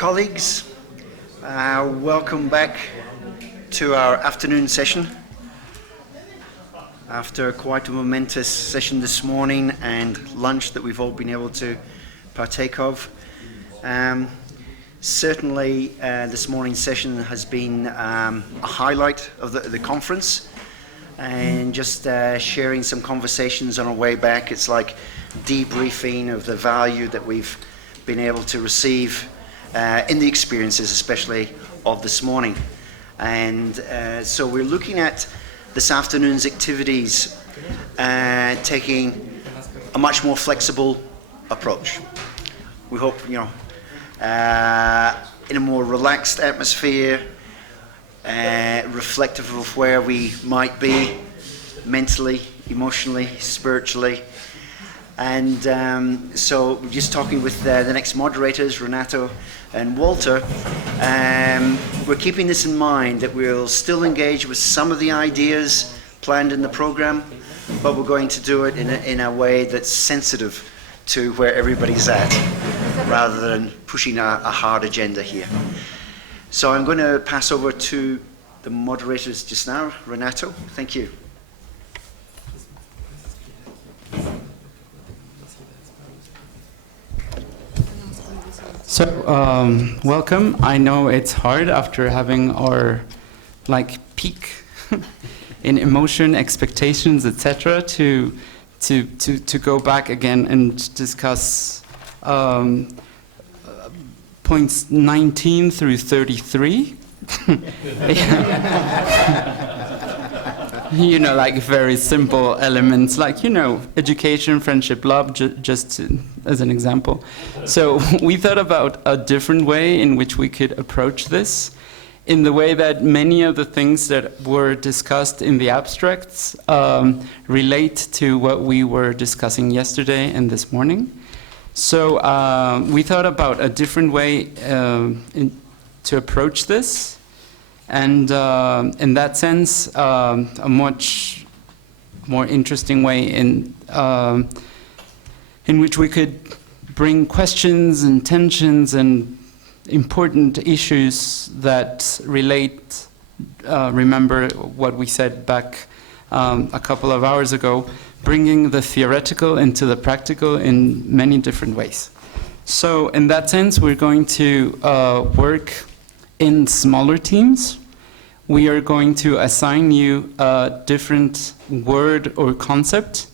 Colleagues, welcome back to our afternoon session. After quite a momentous session this morning and lunch that we've all been able to partake of. Certainly this morning's session has been a highlight of the conference, and just sharing some conversations on our way back. It's like debriefing of the value that we've been able to receive in the experiences, especially of this morning. And so we're looking at this afternoon's activities, taking a much more flexible approach. We hope, in a more relaxed atmosphere, reflective of where we might be mentally, emotionally, spiritually. And so we're just talking with the next moderators, Renato and Walter. We're keeping this in mind, that we'll still engage with some of the ideas planned in the program, but we're going to do it in a way that's sensitive to where everybody's at, rather than pushing a hard agenda here. So I'm going to pass over to the moderators just now. Renato, thank you. So, welcome. I know it's hard after having our peak in emotion, expectations, etc., to go back again and discuss points 19 through 33. Very simple elements, education, friendship, love, just as an example. So we thought about a different way in which we could approach this, in the way that many of the things that were discussed in the abstracts relate to what we were discussing yesterday and this morning. So we thought about a different way to approach this. And in that sense, a much more interesting way in which we could bring questions and tensions and important issues that relate. Remember what we said back a couple of hours ago, bringing the theoretical into the practical in many different ways. So in that sense, we're going to work in smaller teams. We are going to assign you a different word or concept,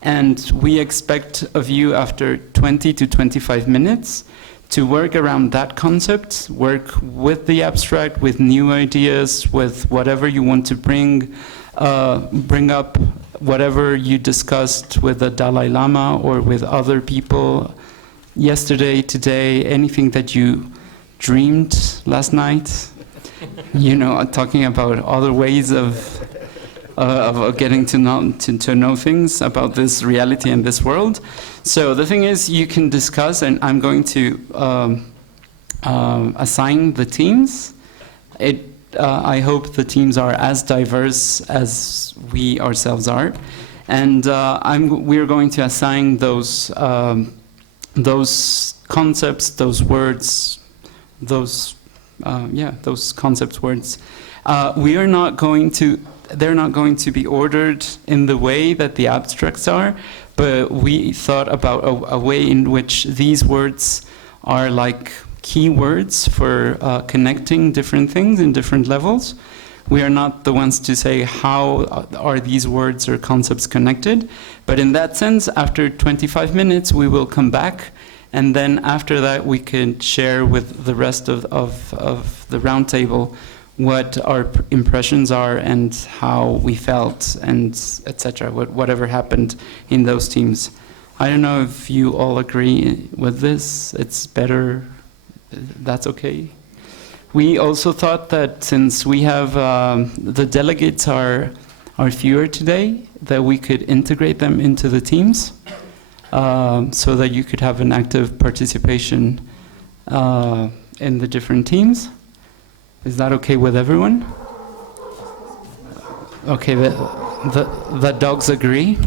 and we expect of you after 20 to 25 minutes to work around that concept, work with the abstract, with new ideas, with whatever you want to bring up, whatever you discussed with the Dalai Lama or with other people yesterday, today, anything that you dreamed last night. Talking about other ways of getting to know things about this reality and this world. So the thing is, you can discuss, and I'm going to assign the teams. I hope the teams are as diverse as we ourselves are, and we're going to assign those concepts, those words, those concept words. They're not going to be ordered in the way that the abstracts are, but we thought about a way in which these words are like key words for connecting different things in different levels. We are not the ones to say how are these words or concepts connected, but in that sense, after 25 minutes, we will come back. And then after that, we can share with the rest of the round table what our impressions are and how we felt, and etc. Whatever happened in those teams. I don't know if you all agree with this. It's better. That's okay. We also thought that since we have the delegates are fewer today, that we could integrate them into the teams. So that you could have an active participation in the different teams. Is that okay with everyone? Okay, the dogs agree.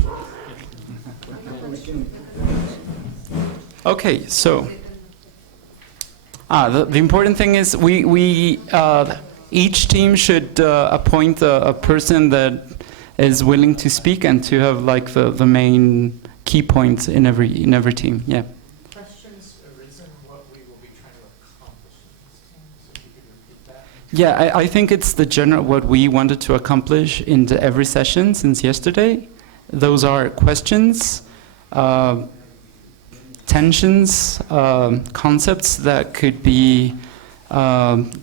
Okay, so The important thing is each team should appoint a person that is willing to speak and to have like the main key points in every team. Yeah. Questions arisen what we will be trying to accomplish in this team. So if you could repeat that. Yeah, I think it's the general what we wanted to accomplish in every session since yesterday. Those are questions, tensions, concepts that could be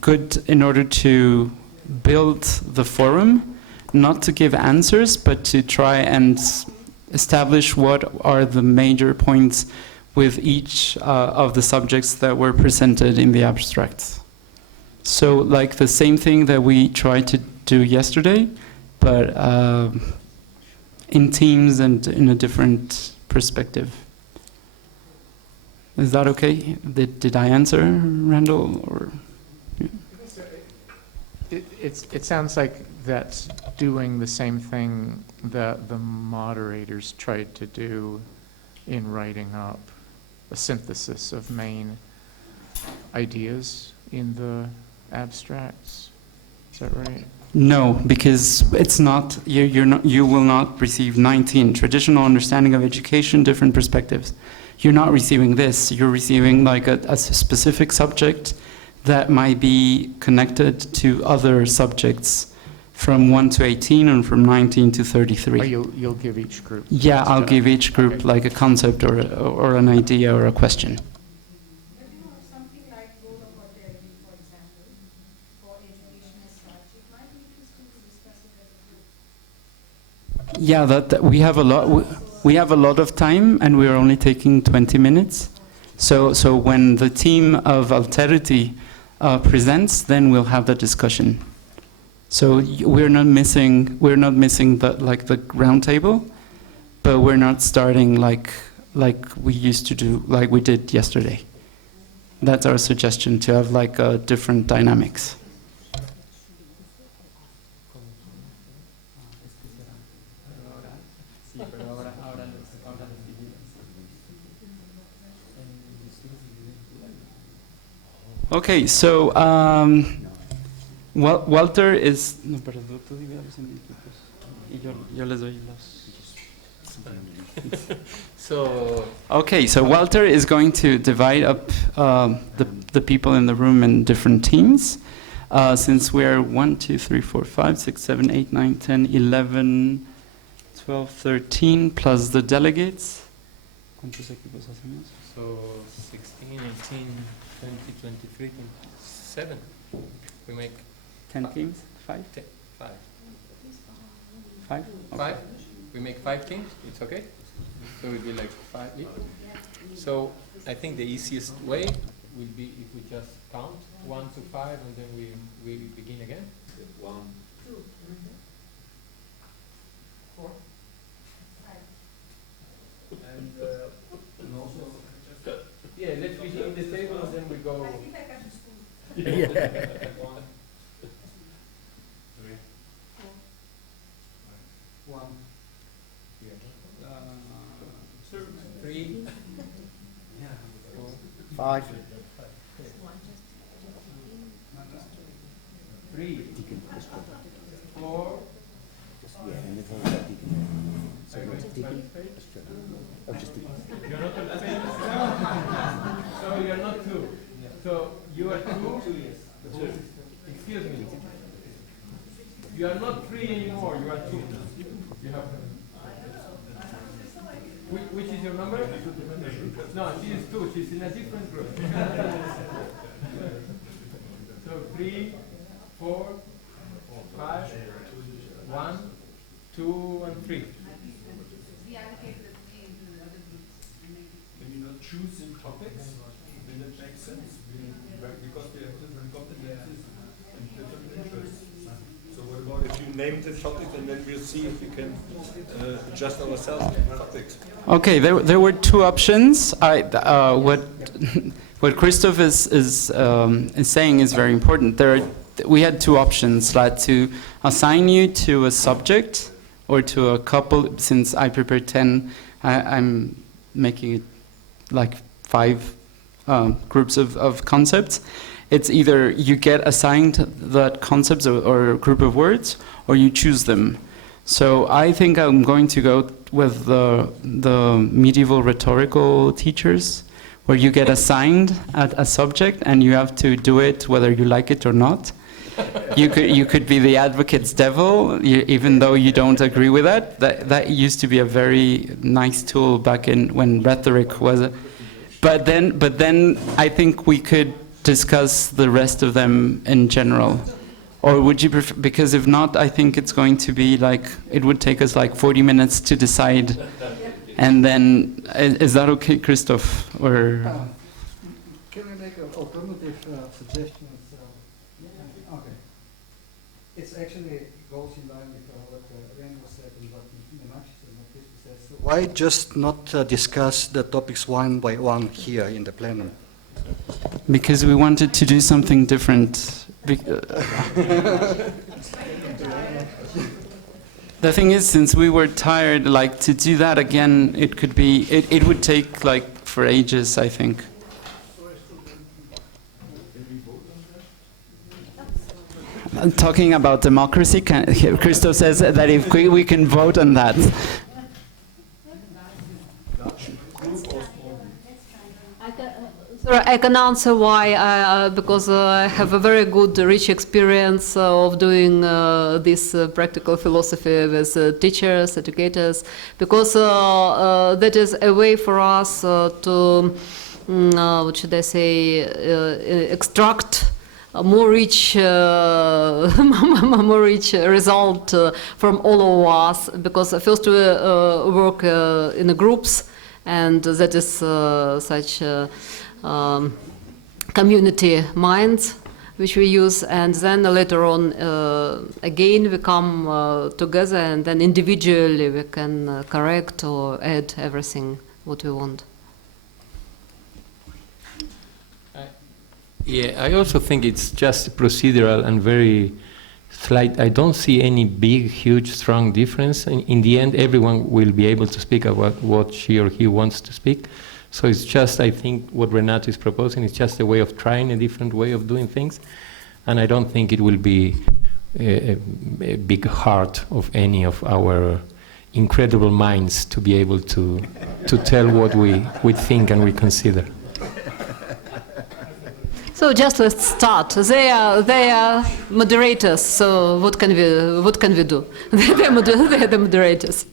good in order to build the forum, not to give answers, but to try and establish what are the major points with each of the subjects that were presented in the abstracts. So like the same thing that we tried to do yesterday, but in teams and in a different perspective. Is that okay? Did I answer, Randall? Or It sounds like that's doing the same thing that the moderators tried to do in writing up a synthesis of main ideas in the abstracts. Is that right? no, because it's not. You will not receive 19 traditional understanding of education, different perspectives. You're not receiving this. You're receiving like a specific subject that might be connected to other subjects from 1 to 18 and from 19 to 33. Or you'll give each group. Yeah, I'll stuff. give each group Okay. like a concept or an idea or a question. Maybe something like role of authority, for example, for education as such. It might be interesting to discuss it as a group. Yeah, that we have a lot. We have a lot of time, and we are only taking 20 minutes. So when the team of Alterity presents, then we'll have the discussion. So we're not missing the round table, but we're not starting like we used to do, like we did yesterday. That's our suggestion, to have like different dynamics. Okay, so Walter is. No, pero tú divide los equipos y yo les doy los. So Okay, so Walter is going to divide up the people in the room in different teams. Since we're 1, 2, 3, 4, 5, 6, 7, 8, 9, 10, 11, 12, 13, plus the delegates. ¿Cuántos equipos hacemos? So 16, 18, 20, 23, 27. We make 10 teams? 5? 5. 5? 5? We make 5 teams? It's okay? So it would be like 5 each? So I think the easiest way will be if we just count 1 to 5 and then we begin again. 1, 2, 4. And also, yeah, let's begin the table and then we go. Yeah. 1, 3, 1, 3, 5. 3, 4. You're not on the same. So you're not 2. So you are 2. Excuse me. You are not 3 anymore. You are 2. You have. Which is your number? No, she is 2. She's in a different group. So 3, 4, 5, 1, 2, and 3. Can you not choose in topics? Will it make sense? Because we have different competencies and different interests. So what about if you name the topic and then we'll see if we can adjust ourselves to the topics? Okay, there were 2 options. What Christoph is saying is very important. We had 2 options, like to assign you to a subject or to a couple. Since I prepared 10, I'm making it like 5 groups of concepts. It's either you get assigned that concepts or group of words, or you choose them. So I think I'm going to go with the medieval rhetorical teachers, where you get assigned a subject and you have to do it whether you like it or not. You could be the advocate's devil, even though you don't agree with that. That used to be a very nice tool back in when rhetoric was. But then I think we could discuss the rest of them in general. Or would you prefer, because if not, I think it's going to be like, it would take us like 40 minutes to decide. And then, is that okay, Christoph? Or can I make an alternative suggestion? Okay. It's actually goes in line with what Randall said and what Menachis and what Christoph says. So why just not discuss the topics one by one here in the plenum? because we wanted to do something different. The thing is, since we were tired, like to do that again, it could be, it would take like for ages, I think. Talking about democracy, Christoph says that if we can vote on that. I can answer why, because I have a very good, rich experience of doing this practical philosophy with teachers, educators, because that is a way for us to, what should I say, extract a more rich, more rich result from all of us, because first we work in the groups, and that is such community minds which we use, and then later on again we come together, and then individually we can correct or add everything what we want. Yeah, I also think it's just procedural and very slight. I don't see any big, huge, strong difference. In the end, everyone will be able to speak about what she or he wants to speak. So it's just, I think, what Renato is proposing is just a way of trying a different way of doing things. And I don't think it will be a big heart of any of our incredible minds to be able to tell what we think and we consider. So just let's start. They are moderators. So what can we do? They are the moderators.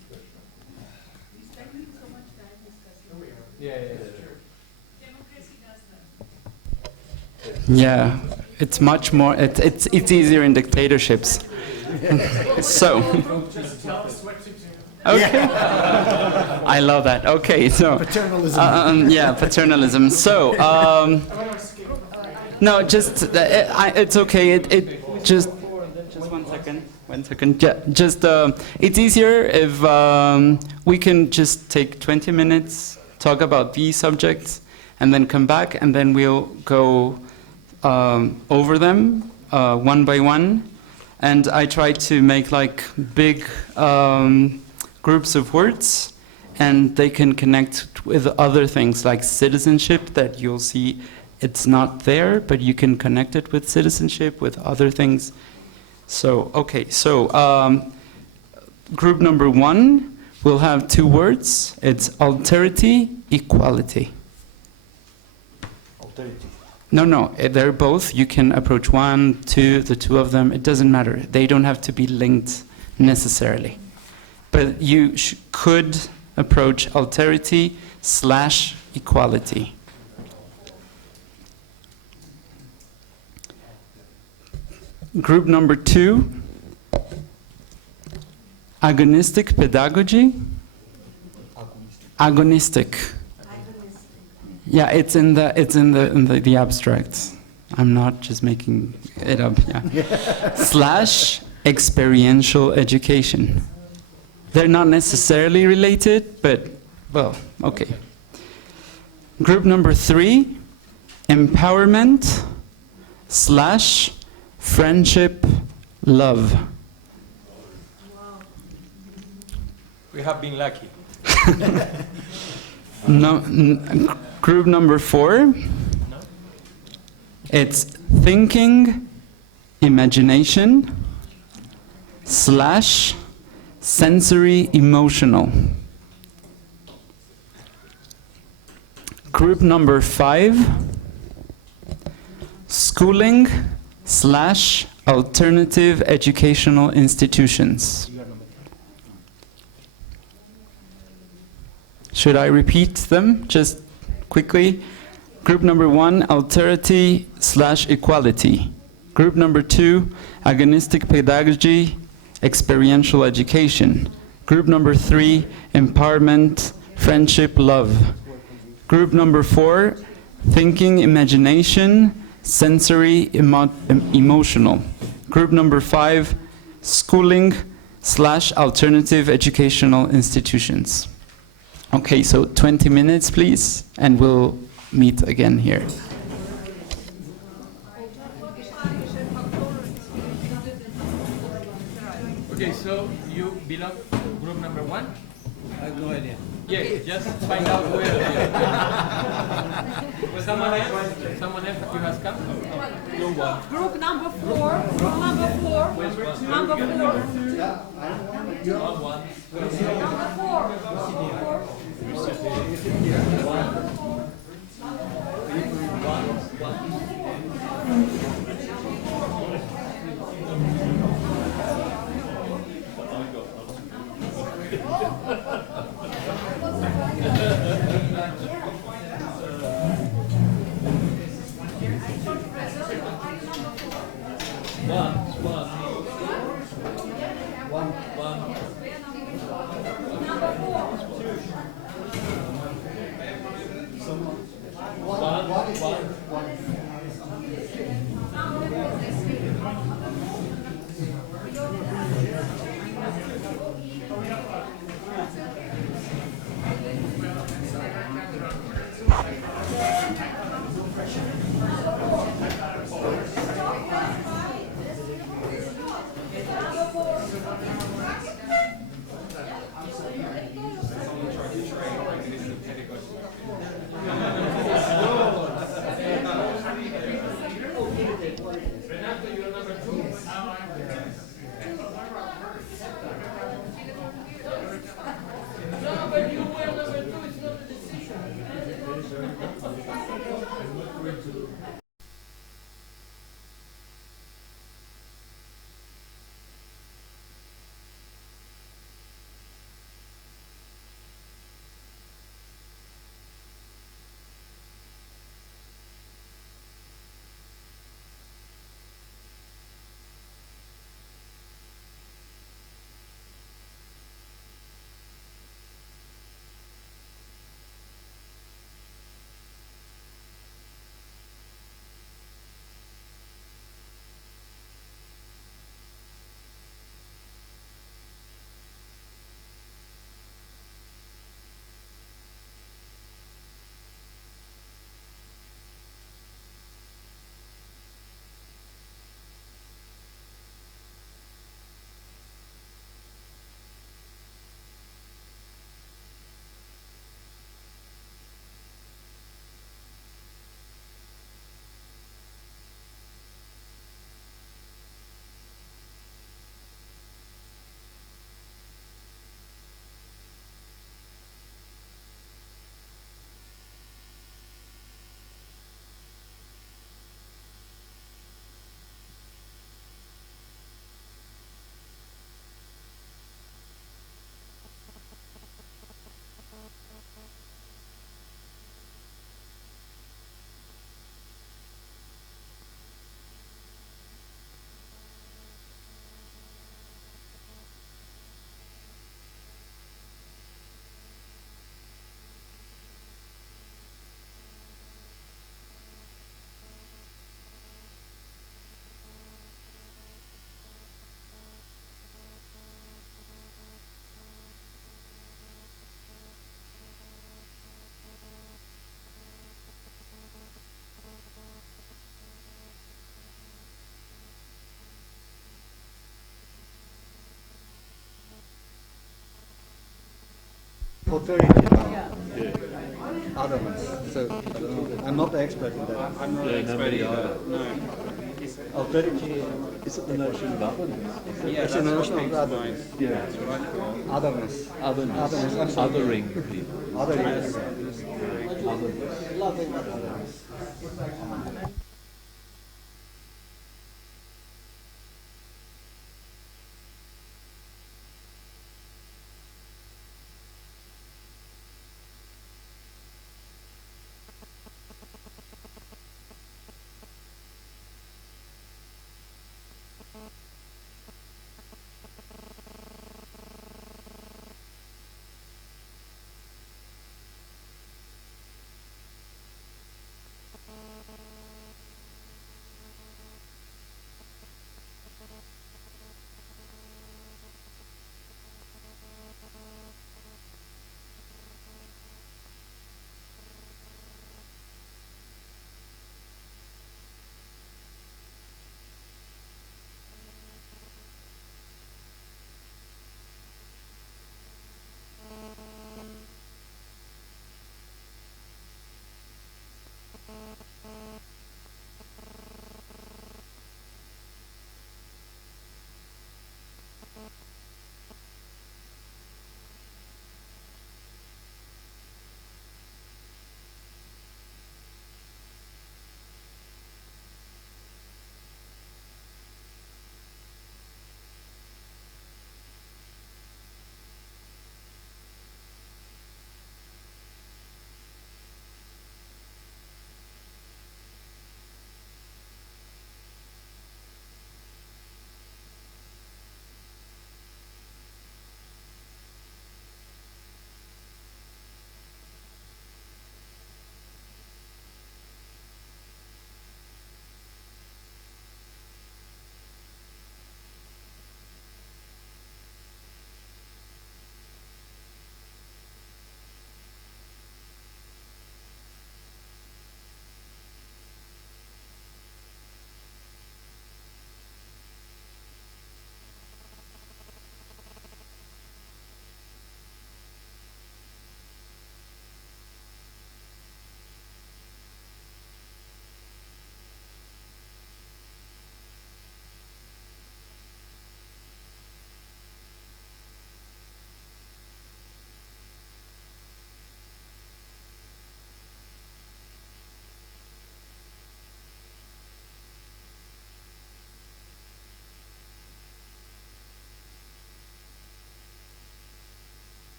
Yeah, it's much more. It's easier in dictatorships. So. Okay. I love that. Okay, so. Paternalism. Yeah, paternalism. So. No, just it's okay. It just 1 second. 1 second. Yeah, just it's easier if we can just take 20 minutes, talk about these subjects, and then come back, and then we'll go over them one by one. And I try to make like big groups of words, and they can connect with other things like citizenship that you'll see. It's not there, but you can connect it with citizenship, with other things. So, okay, so group number 1 will have 2 words. It's alterity, equality. Alterity. No, they're both. You can approach 1, 2, the 2 of them. It doesn't matter. They don't have to be linked necessarily. But you could approach alterity / equality. Group number 2, agonistic pedagogy. Agonistic. Yeah, it's in the abstract. I'm not just making it up. Yeah. / experiential education. They're not necessarily related, but well, okay. Group number 3, empowerment / friendship, love. We have been lucky. Group number 4, It's thinking, imagination, / sensory emotional. Group number 5, schooling / alternative educational institutions. Should I repeat them just quickly? Group number 1, alterity / equality. Group number 2, agonistic pedagogy, experiential education. Group number 3, empowerment, friendship, love. Group number 4, thinking, imagination, sensory, emotional. Group number 5, schooling / alternative educational institutions. Okay, so 20 minutes, please, and we'll meet again here. Okay, so you belong to group number 1? I have no idea. Yeah, just find out where. Someone else? Someone else who has come? No one. Group number 4, group number 4, number 4. Authority. otherness. So I don't know. I'm not the expert in that. I'm not an expert either. No. Alterity. Is it the notion of otherness? It's Yeah, a that's what notion of comes to otherness. mind. Yeah. Otherness. Otherness. Otherness, absolutely. Othering people. Otherness. Otherness. Loving otherness.